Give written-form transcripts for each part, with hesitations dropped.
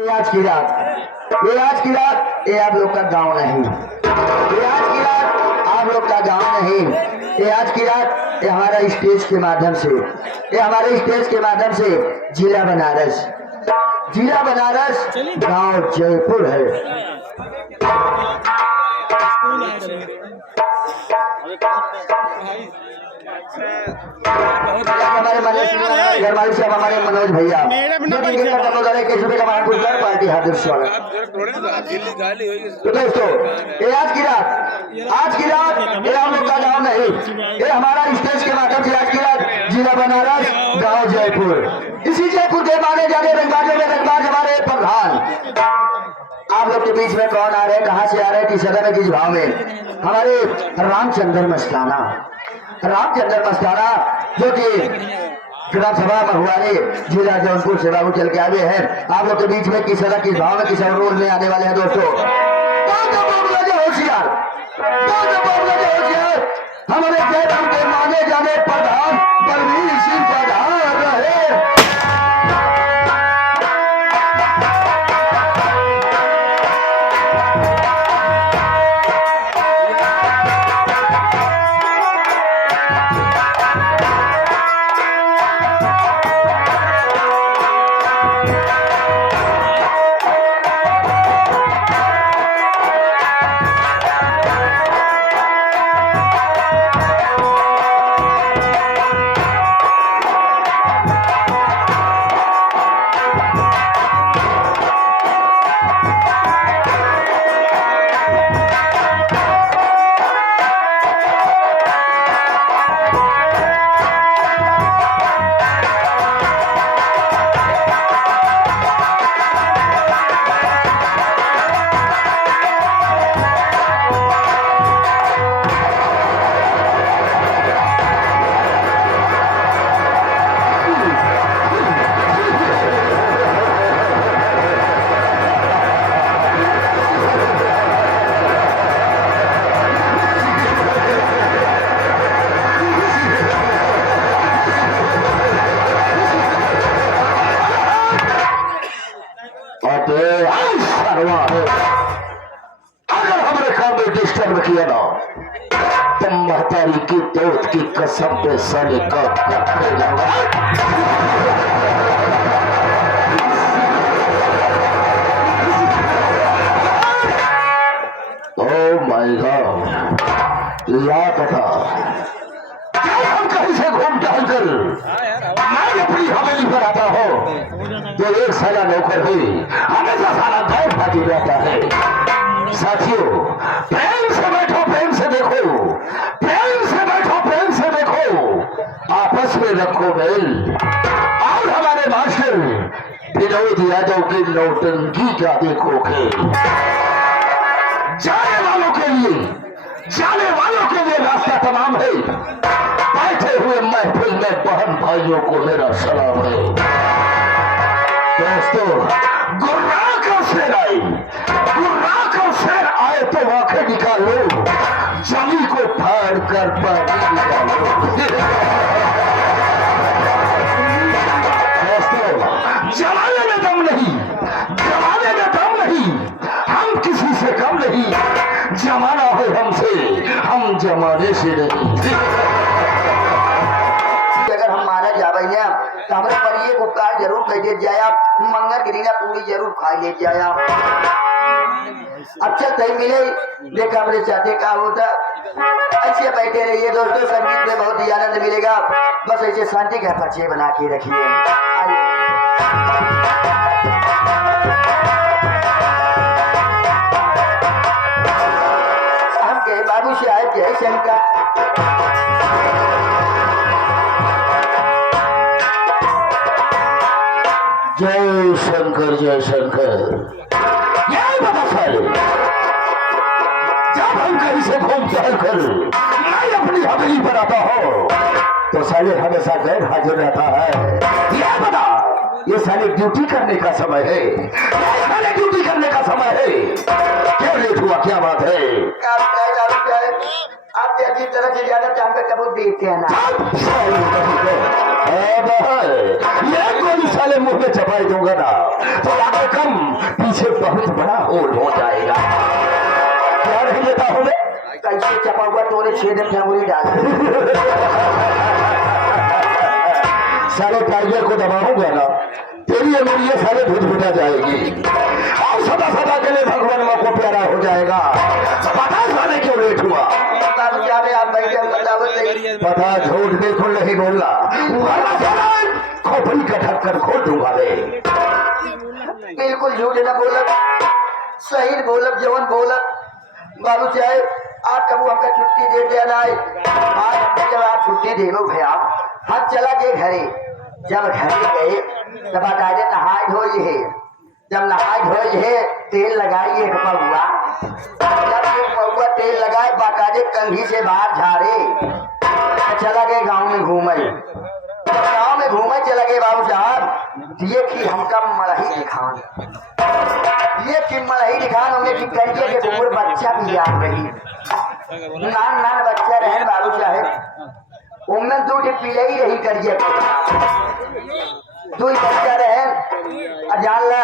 ये आप लोग का गांव नहीं, ये आज की रात आप लोग का गांव नहीं, ये आज की रात ये हमारा स्टेज के माध्यम से, ये हमारे स्टेज के माध्यम से जिला बनारस गांव जयपुर है। हमारे घरवाली से हमारे मनोज भैया पार्टी हार्दिक स्वागत। तो दोस्तों ये आज की रात ये हम लोग का गाँव नहीं, ये हमारा स्टेज के माध्यम से आज की रात जिला बनारस गाँव जयपुर, इसी जयपुर के माने जाने रंगबाजों में रंगबाज हमारे प्रधान आप लोग के बीच में कौन आ रहे हैं, कहाँ से आ रहे हैं, किस जगह में, किस भाव में, हमारे रामचंद्र मस्ताना जो कि ग्राम सभा महुआरी जिला जौनपुर से बाबू चल के आए हैं। आप लोग के बीच में किस जगह, किस भाव में, किस रोल में आने वाले हैं दोस्तों। होशियार हमारे जयपुर के माने जाने प्रधान परवीर सिंह प्रधान रहे। अगर हमने काम में डिस्टर्ब किया ना तो महतारी की दोस्त की कसम पे साले का करते जाऊंगा। ओह माय गॉड, याद था हम कहीं से घूम टहल कर मैं अपनी हवेली पर आता हूँ तो एक साला नौकर ही हमेशा साला दौड़ भागी जाता है। साथियों प्रेम से बैठो, प्रेम से देखो, प्रेम से बैठो, प्रेम से देखो, आपस में रखो मेल। और हमारे मास्टर विनोद यादव की नौटंकी क्या देखोगे। जाने वालों के लिए रास्ता तमाम है, बैठे हुए महफिल में बहन भाइयों को मेरा सलाम है। दोस्तों गुर्रा का शेर आए तो आंखें निकालो, जमी को फाड़ कर पानी निकालो। दोस्तों जमाने में दम नहीं, हम किसी से कम नहीं, जमाना हो हमसे, हम जमाने से नहीं। अगर हम मारा जा भैया तो हमारे पर ये उपकार जरूर कर दे जाया, मंगल गिरीना पूरी जरूर खा ले जाया। अच्छा कहीं मिले देखा हमारे चाहते का होता, ऐसे बैठे रहिए दोस्तों, संगीत में बहुत ही आनंद मिलेगा, बस ऐसे शांति का परिचय बना के रखिए। हम कहे बाबू से आए जय शंकर, जय शंकर जय शंकर। यही बता साले जब हम कहीं से घूम चल कर मैं अपनी हवेली पर आता हूँ तो साले हमेशा गैर हाजिर रहता है। यह बता ये साले ड्यूटी करने का समय है, साले ड्यूटी करने का समय है, क्यों लेट हुआ, क्या बात है। आप जैसी तरह से ज्यादा चांद पे कबूत देखते हैं ना, ये कोई साले मुंह में चपाई दूंगा ना तो आगे कम बहुत बड़ा होल हो जाएगा। क्या नहीं लेता हूँ मैं? कैसे चपा हुआ तोरे छेद में अंगुली डाल सारे टाइगर को दबाऊंगा ना, तेरी अंगुलियां सारे भुट जाएगी और सदा सदा के लिए भगवान माँ को प्यारा हो जाएगा। पता साले क्यों लेट हुआ? पता झूठ बिल्कुल नहीं बोलना, खोपड़ी का ढक्कन खोल दूंगा रे। बिल्कुल झूठ न बोलत, सही बोलत, जवन बोलत। बाबू साहब आज कबू हमका छुट्टी दे दिया नाई। आज जब आप छुट्टी दे लो भैया, हम चला गए घरे। जब घरे गए तब बाकायदे नहाए धोए है। जब नहाए धोए है तेल लगाइए एक पौआ। जब एक पौआ तेल लगाए बाकायदे कंघी से बाहर झाड़े चला गए गांव में घूमे। गांव में घूमे चला गए बाबू साहब, ये कि हमका मलही दिखान, ये कि मलही दिखान होंगे कि करिए के कुकुर बच्चा भी याद रही। नान नान बच्चा रहे बाबू साहब, उनमें दो पीले ही रही करिए दो बच्चा रहे। जान ला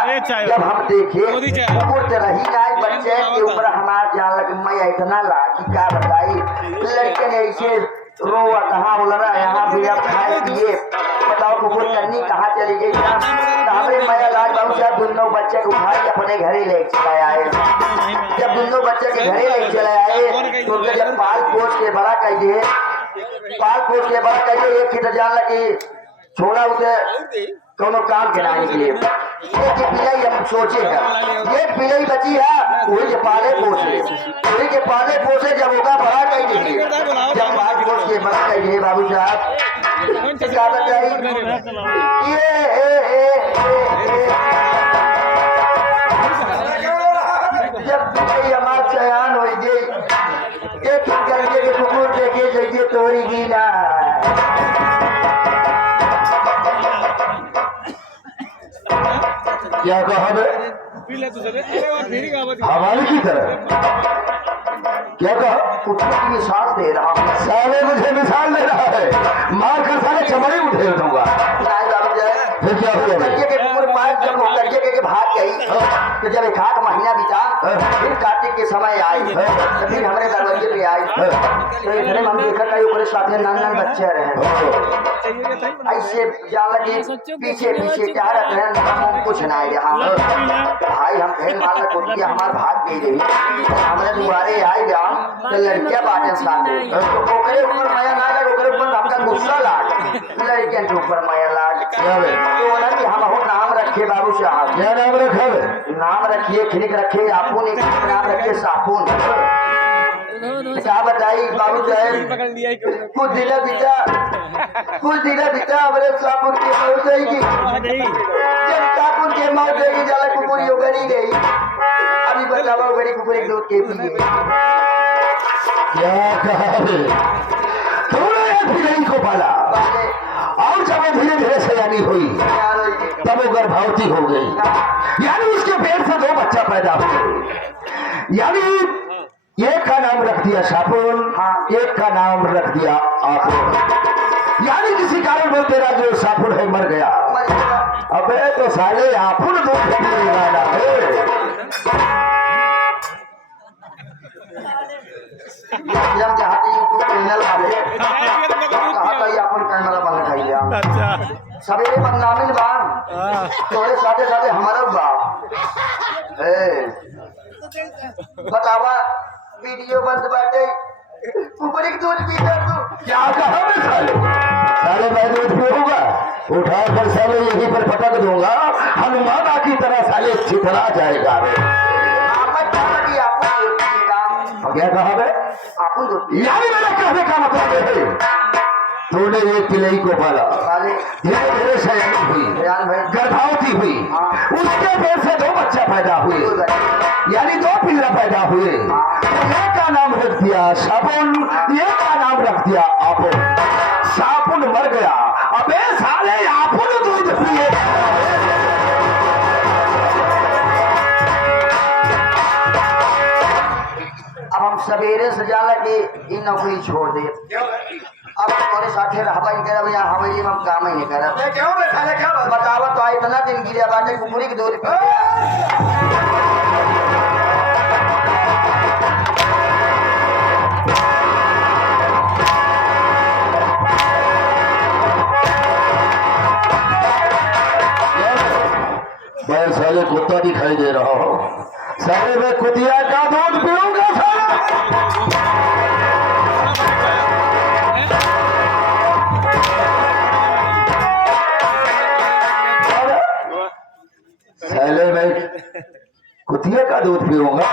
जब हम देखे कुकुर तो रही ना, बच्चे के ऊपर हमार जान लग मैं इतना ला कि क्या बताई। लड़के ने ऐसे रोआ कहाँ बोला यहाँ भी अब खाए पिए, बताओ कुकुर कन्नी कहाँ चली गई। हमारे माया लाल बाबू साहब दोनों बच्चे को उठाई अपने घरे ले चले आए। जब दोनों बच्चे के घरे ले चले आए तो उनके जब पाल पोस के बड़ा कर दिए, पाल पोस के बड़ा कर दिए। एक की तो जान लगी छोड़ा उसे दोनों काम कराने के लिए। एक पिलाई हम सोचे है, ये पिलाई बची है वही के पाले पोसे, वही के पाले पोसे जब होगा बड़ा कर दिए। जब पाल पोस के बड़ा कर दिए बाबू साहब क्या बताई जब हमार चयान हो गई एक करके के कुकुर देखे जाइए तोरी गीला। क्या कहा हमारी की तरह? क्या कहा? कुकुर की मिसाल दे रहा हूँ। साले मुझे मिसाल दे रहा है, मार कर साले चमड़ी उठेर दूंगा। फिर क्या हुआ? के कुकुर पास जब लड़के के भाग गई तो जब एक आध महीना बीता फिर कार्तिक के समय आई तो फिर हमारे दरवाजे पे आई तो इधर हम देखा कई साथ में नन नन बच्चे रहे। ऐसे जान लगे पीछे पीछे क्या रहे हैं कुछ ना रहा। भाई हम कहें मान लो कुटिया हमारे भाग गई रही, हमारे दुआरे आई जा तो लड़कियां बातें साथ ओकरे ऊपर माया ना लगे, ओकरे ऊपर हमका गुस्सा लाग, लड़कियां के ऊपर माया लाग। तो ना कि हम हो नाम रखे बाबू साहब। क्या नाम रखा? नाम रखिए खिलिक रखे आपुन, एक नाम रखे सापुन। क्या बताई बाबू साहब कुछ दिला बीता हमारे सापुन की मौत जाएगी। जब सापुन की मौत जाएगी जाला कुकुरी उगड़ी गई। अभी बताओ बड़ी कुकुरी दूध के पिए क्या कहा? तूने बिल्ली को पाला और जब वो धीरे धीरे सयानी हुई तब वो गर्भवती हो गई, यानी उसके पेट से 2 बच्चा पैदा हुए। यानी एक का नाम रख दिया सापुन, एक का नाम रख दिया आपुन। यानी किसी कारण में तेरा जो सापुन है मर गया। अबे तो साले आपुन दूध पिएगा ना सवेरे बदनामी बान तोरे साथे साथे हमारा बाप बतावा वीडियो बंद बाटे कुकुरी के दूध पीता तू क्या कहा? मैं साले मैं दूध पीऊंगा, उठा कर साले यहीं पर पटक दूंगा, हनुमाना की तरह साले छितरा जाएगा। क्या कहा? यानी मेरा कहने का मतलब है तूने एक पिलई को पाला, धीरे धीरे सयानी हुई, गर्भवती हुई, उसके पेट से 2 बच्चा पैदा हुए, यानी 2 पिल्ला पैदा हुए। एक का नाम रख दिया सापुन, एक का नाम रख दिया आपुन। सापुन मर गया, अबे साले आपुन दूध पिए। अब हम सवेरे से जाला कि इन नौकरी छोड़ दे, अब तुम्हारे साथे रहबा ही करब या हवेली में हम काम ही नहीं करब। बतावा तो इतना दिन गिरे बाटे कुकुरी के दूध पी में कुत्ता दिखाई दे रहा हो। साले में कुतिया का दूध पीऊंगा साले में कुतिया का दूध पीऊंगा।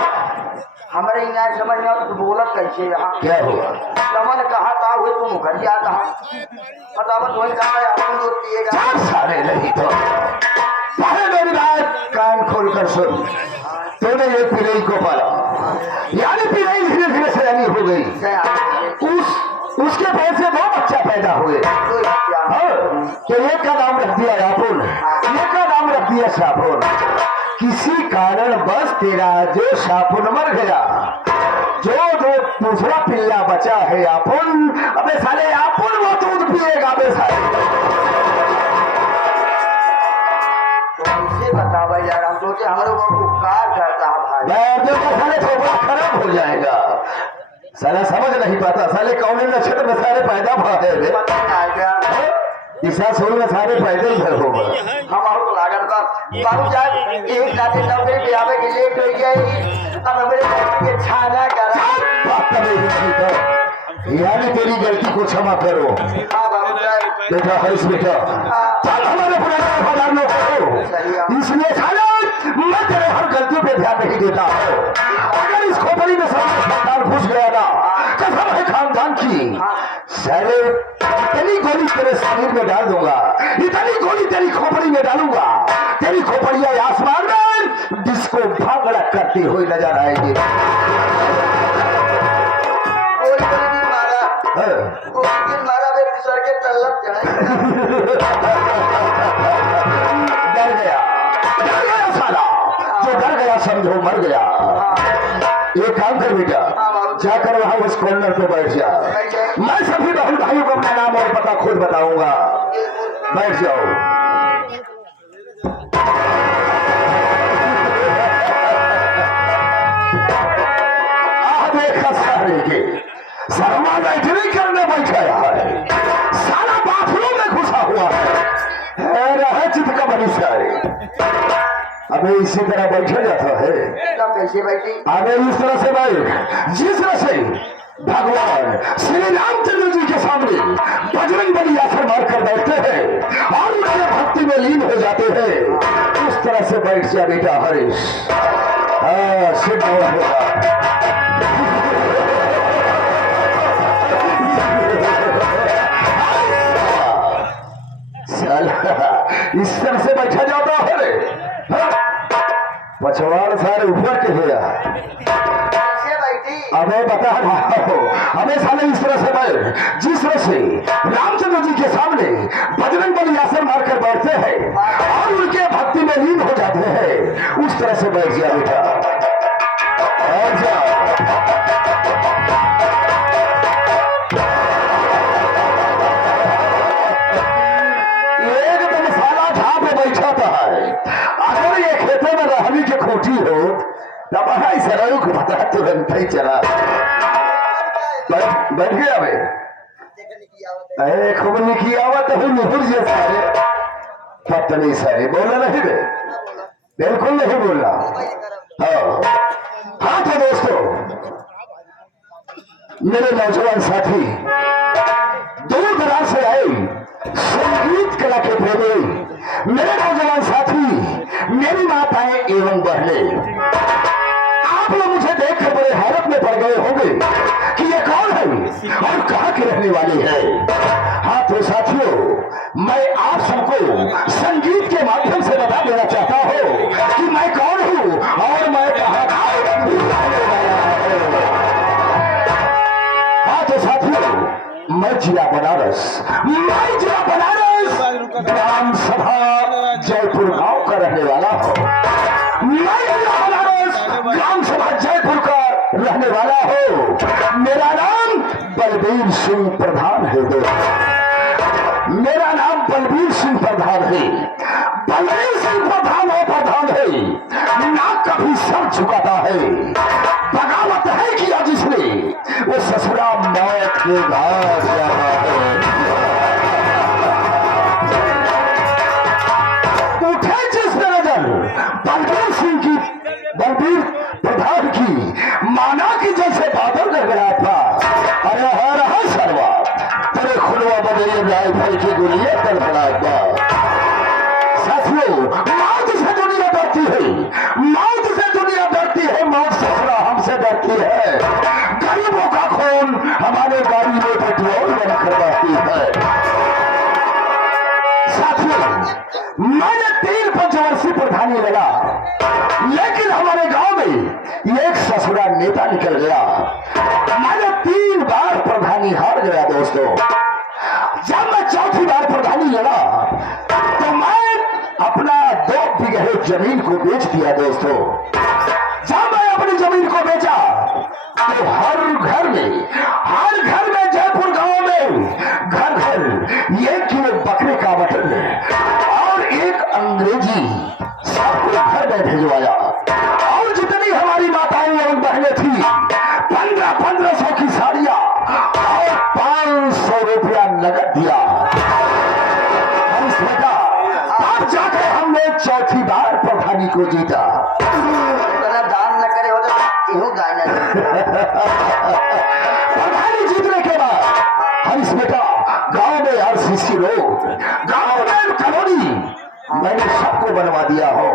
हमारे यहाँ समझ में तो बोलत कैसे यहाँ क्या हुआ? समझ कहा था हुए तुम घर जा कहा फटाफट वही कहा है अपन दूध पिएगा। सारे नहीं तो पहले मेरी बात कान खोलकर सुन। तूने ये पिलई को पाला, यानी पिलई धीरे धीरे सयानी हो गई। उसके पैसे दो बच्चा पैदा हुए। तो एक का नाम रख दिया रापुन, एक का नाम रख दिया सापुन। किसी कारण बस तेरा जो सापुन मर गया, जो दूसरा पिल्ला बचा है आपुन, अबे साले आपुन वो दूध पिएगा। अबे साले तो बता भाई यार, हम सोचे हमारे को उपकार करता है भाई। साले थोड़ा खराब हो जाएगा। साला समझ नहीं पाता साले कौन नक्षत्र में सारे पैदा भाते हुए ईसा सोल में सारे पैदल ही घर होगा। हमारे को लागत का बाबू जान एक रात नौकरी पे आवे के लेट हो गई। अब मेरे बेटे के छाना करा बात कर यानी तेरी गलती को क्षमा करो। हां बाबू जान बेटा हरीश बेटा चल हमारे पुराने वफादार लोग करो। इसलिए साला मैं तेरे हर गलतियों पे ध्यान नहीं देता। अगर इस खोपड़ी में संतान घुस गया ना, कसम है खानदान की, साले इतनी गोली तेरे शरीर में डाल दूंगा, इतनी गोली तेरी खोपड़ी में डालूंगा, तेरी खोपड़िया आसमान में जिसको भागड़ा करती हुई नजर आएगी। सर के तल्लक डर गया साला, जो डर गया समझो मर गया। ये काम कर बेटा, जाकर वहां उस कॉर्नर पे बैठ जा। मैं सभी बहन भाइयों को अपना नाम और पता खुद बताऊंगा। बैठ जाओ। देखा सारे के शर्मा बैठने करने बैठाया है, सारा बाथरूम में घुसा हुआ है चित का बनी सारे। अबे इसी तरह बैठा जाता है। कैसे बैठी? अबे इस तरह से बैठ जिस तरह से भगवान श्री रामचंद्र जी के सामने बजरंग बली आसन मार कर बैठते हैं और उनके भक्ति में लीन हो जाते हैं, उस तरह से बैठ जा बेटा हरीश। सिद्ध होगा। इस तरह से बैठा जाता है। पछवाड़ सारे ऊपर के भैया अबे बता रहा हो, हमें साले इस तरह से बैठ जिस तरह से रामचंद्र जी के सामने बजरंग बली आसन मारकर बैठते हैं और उनके भक्ति में लीन हो जाते हैं, उस तरह से बैठ जा बेटा। बैठ जा। एकदम साला झाप में बैठा है। अगर ये खेतों में रहनी की खोटी हो तब सरयू को पता तुरंत ही चला। बैठ गया भाई। खूब निकी आवत है मुहुर जे सारे पत्नी सारे बोला नहीं बे, बिल्कुल नहीं बोलना। हाँ तो दोस्तों, मेरे नौजवान साथी दूर दराज से आए संगीत कला के प्रेमी, मेरे नौजवान साथी, मेरी माताएं एवं बहनें, आप लोग मुझे देखकर बड़े हैरत में पड़ गए होंगे कि ये कौन है और कहां के रहने वाली है। हाँ तो साथियों, मैं आप सबको संगीत के माध्यम से बता देना चाहता हूँ कि मैं कौन हूँ और मैं कहां का रहने वाला हूँ। हाँ तो साथियों, मैं जिला बनारस ग्राम सभा जयपुर गांव का रहने वाला हूँ। मैं जिला बनारस ग्राम सभा जयपुर का रहने वाला हूँ। मेरा नाम बलबीर सिंह प्रधान है। मेरा नाम बलबीर सिंह प्रधान है। बलबीर सिंह प्रधान है, प्रधान है ना कभी सर झुकाता है। बगावत है किया जिसने वो ससुरा मौत के घाट जाना है। उठे जिस नजर माना कि जैसे बादल लग रहा था। अरे हर हर सरवा तेरे खुलवा बदले राइफल की गोलियां कर पड़ा था। साथियों, मौत से दुनिया डरती है, मौत से दुनिया डरती है, मौत ससुरा हमसे डरती है। गरीबों का खून हमारे गाड़ी में पेट्रोल बन करवाती है। साथियों, मैंने 3 पंचवर्षीय प्रधानी लगा, लेकिन हमारे गांव में एक ससुरा नेता निकल गया। मैंने 3 बार प्रधानी हार गया दोस्तों। जब मैं 4थी बार प्रधानी लड़ा तो मैं अपना 2 बीघे जमीन को बेच दिया दोस्तों। जब मैं अपनी जमीन को बेचा तो हर घर में जयपुर गांव में घर घर 1 किलो बकरे का मटन और 1 अंग्रेजी सबको घर में भिजवाया। और जितनी हमारी माताएं एवं बहनें थी 1500 की साड़ियां और 500 रुपया नगद दिया। हम बेटा अब जाकर हमने 4थी बार प्रधानी को जीता। दान न करे हो तो इहू दान प्रधानी जीतने के बाद हरीश बेटा गांव में RCC रोड, गांव में कॉलोनी मैंने सबको बनवा दिया हो।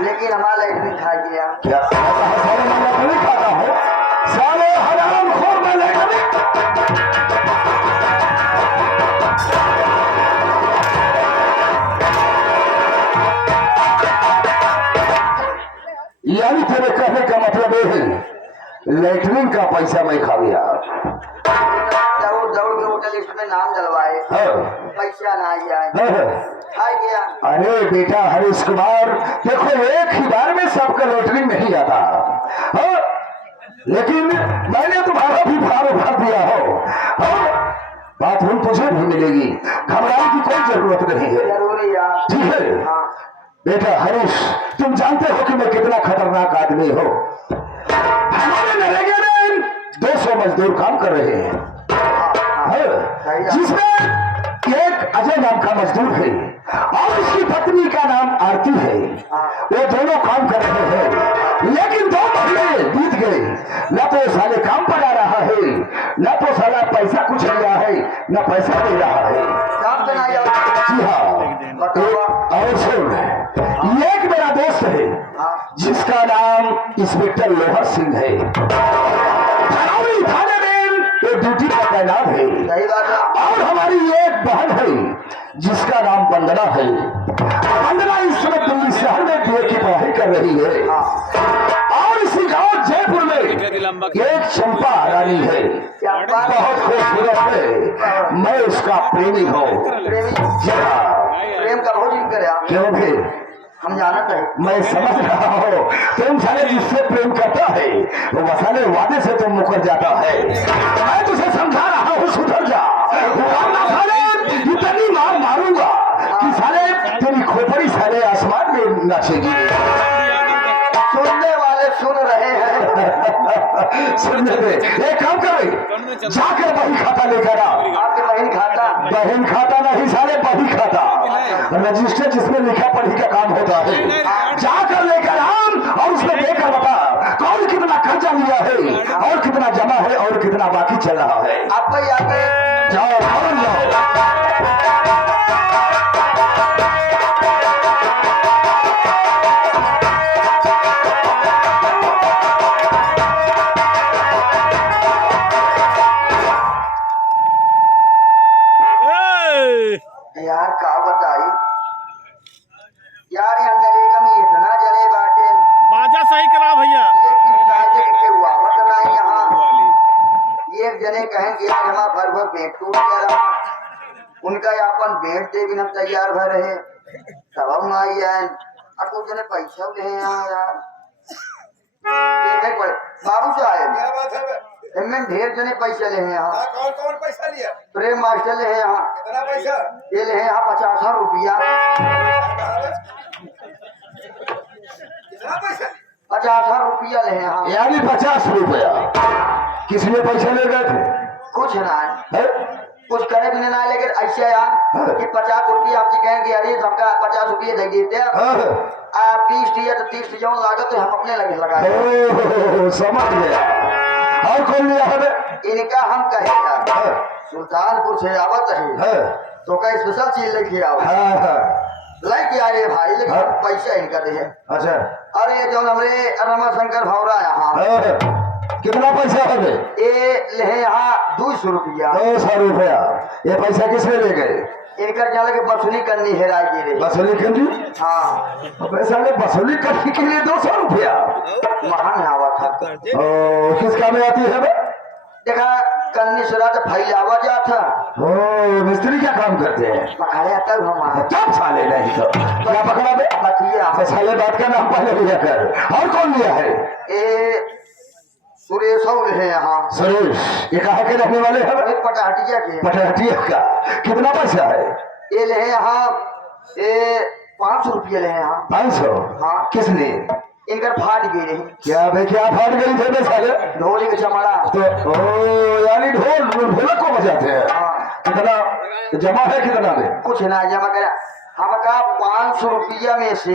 लेकिन हमारा लैट्रिन खा गया। क्या सारे मैं नहीं खाता हूँ, सारे हराम खोर में लेकर यानी तेरे कहने का मतलब ये है लैट्रिन का पैसा मैं खा गया। दौड़ के होटल लिस्ट में नाम डलवाए, पैसा ना आया, खा गया। अरे बेटा हरीश कुमार, देखो एक ही बार में सबका लैट्रिन नहीं आता। लेकिन मैंने तुम्हारा भी भार भर दिया हो। बाथरूम तुझे भी मिलेगी, घबराने की कोई जरूरत नहीं है। जरूरी यार। ठीक है बेटा हरीश, तुम जानते हो कि मैं कितना खतरनाक आदमी हो। हमारे नरेगा में 200 मजदूर काम कर रहे हैं, जिसमें एक अजय नाम का मजदूर है और उसकी पत्नी का नाम आरती है। वो दोनों काम कर रहे हैं, लेकिन 2 महीने बीत गए, न तो साले काम पर आ रहा है, न तो साला पैसा कुछ लिया है, न पैसा दे रहा है। काम पे ना आया। जी हाँ, और सुन, एक मेरा दोस्त है जिसका नाम इंस्पेक्टर लोहर सिंह है। धनौरी थाने में एक ड्यूटी का तैनात है। सही बात है। और हमारी एक बहन है जिसका नाम वंदना है। वंदना इस समय दिल्ली शहर में BA की पढ़ाई कर रही है। और इसी गांव जयपुर में एक चंपा रानी है, बहुत खूबसूरत है। मैं उसका प्रेमी हूँ। प्रेम का भोजन करे आप। क्यों फिर हम जानत है। मैं समझ रहा हूँ, तुम साले जिससे प्रेम करता है वो मसाले वादे से तुम मुकर जाता है। मैं तुझे समझा रहा हूँ, सुधर जा, वरना साले इतनी मार मारूंगा कि साले तेरी खोपड़ी साले आसमान में नाचेगी। सुनने वाले सुन रहे हैं। सुनने दे, एक काम करे, जाकर बही खाता लेकर आ। आपके बहन खाता। बहन खाता नहीं साले, बही खाता, रजिस्टर जिसमें लिखा पढ़ी का काम होता है। जाकर लेकर आम और उसमें देकर बता कौन कितना खर्चा लिया है और कितना जमा है और कितना बाकी चल रहा है। आप भाई आके जाओ और जाओ। यार का बताई यार, यहाँ नरेगा में इतना जने बाटे, बाजा सही करा भैया। लेकिन काजे के हुआवत नहीं। यहाँ एक जने कहें कि आज हमारा भर भर बेट टूट गया रहा, उनका अपन बेट दे बिना तैयार भर रहे तब हम आई है। और कुछ जने पैसा ले हैं यहाँ यार, देखे पड़े बाबू से आए इनमें ढेर जने पैसे ले हैं यहाँ। कौन कौन पैसा लिया? प्रेम मास्टर ले हैं यहाँ, कितना पैसा? ये ले हैं यहाँ 50,000 रुपया। कितना पैसा? 50,000 रुपया ले हैं यहाँ। यानी 50 रुपया। किसने पैसे ले गए थे? कुछ ना है? कुछ करे भी ना, लेकिन ऐसे यार कि 50 रुपये आपसे कहेंगे अरे हमका 50 रुपये दे देते हैं, आप 20 दिया तो 30 जो लागत तो हम अपने लगे लगाए। समझ गया। और कौन लिया है? इनका हम कहेगा सुल्तानपुर से आवत है तो कई स्पेशल चीज लेके आओ। लेके आए भाई, लेकिन पैसा इनका दे। अच्छा, अरे जो हमारे रमाशंकर भौरा यहाँ कितना पैसा है? ये ले यहाँ 200 रुपया। 200 रुपया। ये पैसा किसने ले गए? इनका क्या लगे वसूली करनी है राय वसूली करनी? हाँ, पैसा ने वसूली करने के लिए 200 रुपया महान आवा था। किस काम में आती है? देखा करनी सुरा तो फैलावा जा था। मिस्त्री क्या काम करते हैं? पकड़े आता हमारा क्या साले नहीं तो क्या पकड़ा दे? बतिया साले बात का नाम पहले लिया कर। और कौन लिया है? ये सुरेश है यहाँ। सुरेश ये कहाँ के रहने वाले हैं? पटाटिया के। पटहटिया का। कितना पैसा है? ये ले यहाँ ये 500 रुपये ले यहाँ। 500? हाँ। किसने? इनकर फाट गई रही। क्या भाई, क्या फाट गई थे साले? ढोली का चमड़ा। तो यानी ढोलक को बजाते हैं। हाँ। कितना जमा है? कितना में? कुछ ना जमा करा, हमका 500 रुपया में से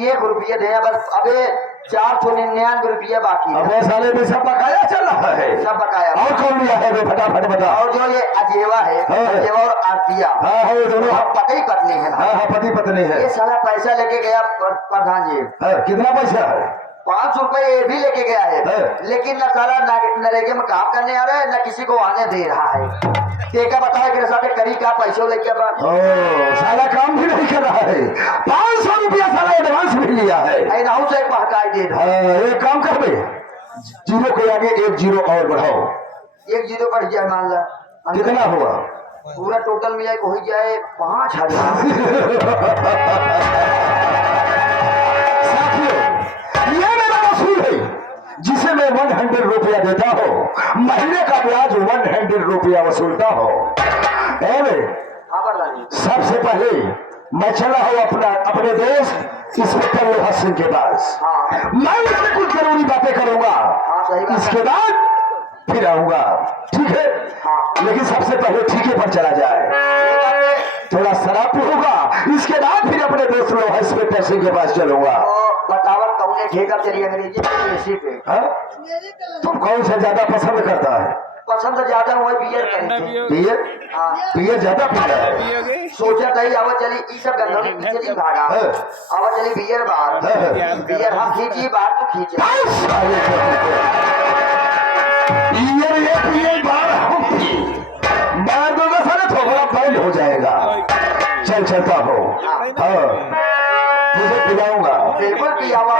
1 रुपया दे बस। अबे 499 रुपया बाकी। अब साले में सब बकाया चल रहा है। सब बकाया। और कौन लिया है? फटाफट बता। और जो ये अजेवा है, अजेवा और आरतिया, हाँ है दोनों। पति पत्नी है। हाँ, पति पत्नी है। ये साला पैसा लेके गया प्रधान जी। कितना पैसा है? 500 रुपये ये भी लेके गया है, लेकिन न साला नरेगे में काम करने आ रहा है, न किसी को आने दे रहा है। तेका बताया कि साले करी क्या पैसे लेके साला काम भी नहीं कर रहा है। 500 रुपया साला एडवांस भी लिया है। ऐनाहू से पहकाई दे रहा। एक काम कर बे, 0 के आगे 1 0 और बढ़ाओ। 1 0 बढ़ जाए मान ला। कितना हुआ? पूरा टोटल मिला हो जाए 5000। ये मेरा वसूल है, जिसे मैं 100 रुपया देता हूँ। महीने का ब्याज 100 रुपया वसूलता हूँ। सबसे पहले मैं चला हूँ अपने दोस्त इंस्पेक्टर लोहा सिंह के पास। मैं उससे कुछ जरूरी बातें करूंगा, इसके बाद फिर आऊंगा। ठीक है? लेकिन सबसे पहले ठीके पर चला जाए, थोड़ा शराब पीऊंगा, इसके बाद फिर अपने दोस्त लोहा इंस्पेक्टर सिंह के पास चलूंगा। बतावत कौन ठेका चली अंग्रेजी पे? तुम कौन सा ज्यादा पसंद करता है? पसंद ज्यादा हुआ बियर। बियर? बियर ज्यादा पीता है? सोचा था आवा चली ई सब गंदगी पीछे नहीं भागा। आवा चली बियर बाहर। बियर हम खींची बाहर तो खींचे। बियर ये बियर बाहर हम पी, मैं तो सारे थोड़ा बंद हो जाएगा। चल चलता हो। तुझे पिलाऊंगा। बिल्कुल पियावा।